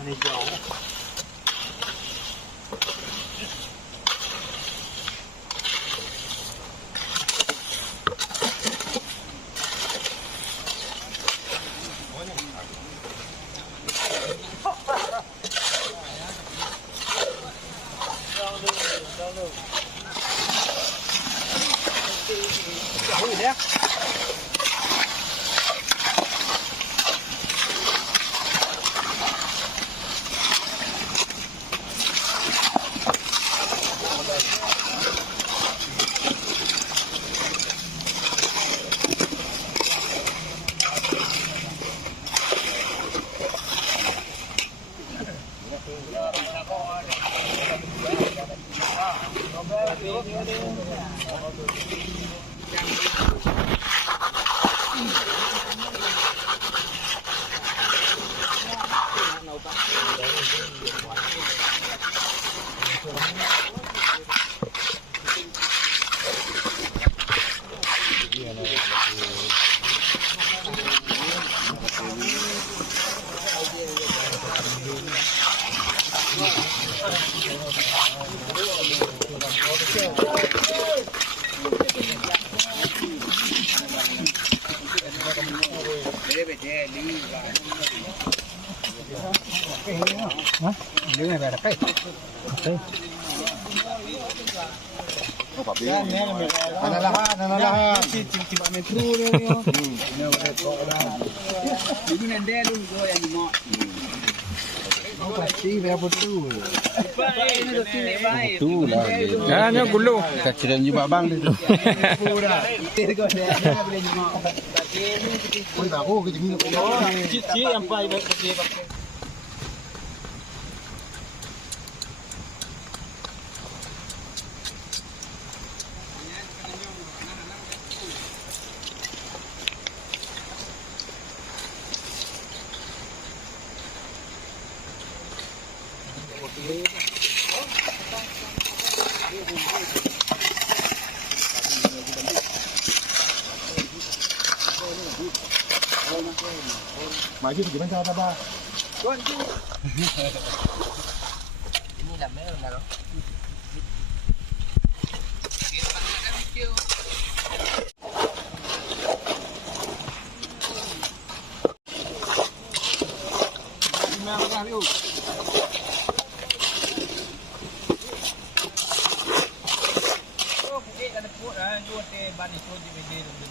Ini jauh. Jauh dia. Hah? Ini ada apa? Oke. Analahan. Tiba metro dia ni. Ini nende lu go yang mo. Pasti dia betul. Betul lah. Jangan gulu. Kecilan juga bang itu. Pun aku kecil Cici yang paling kecil. Maju gimana cara Pak? Ini làm mấy lần nào đó.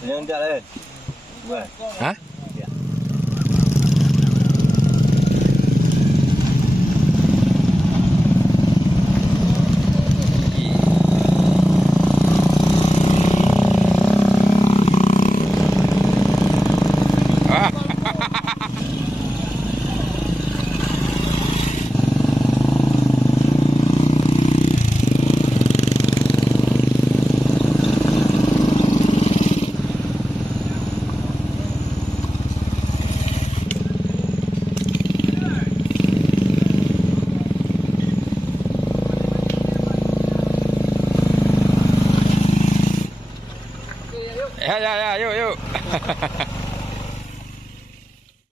Yang dah lên. Hah? Ya, yuk.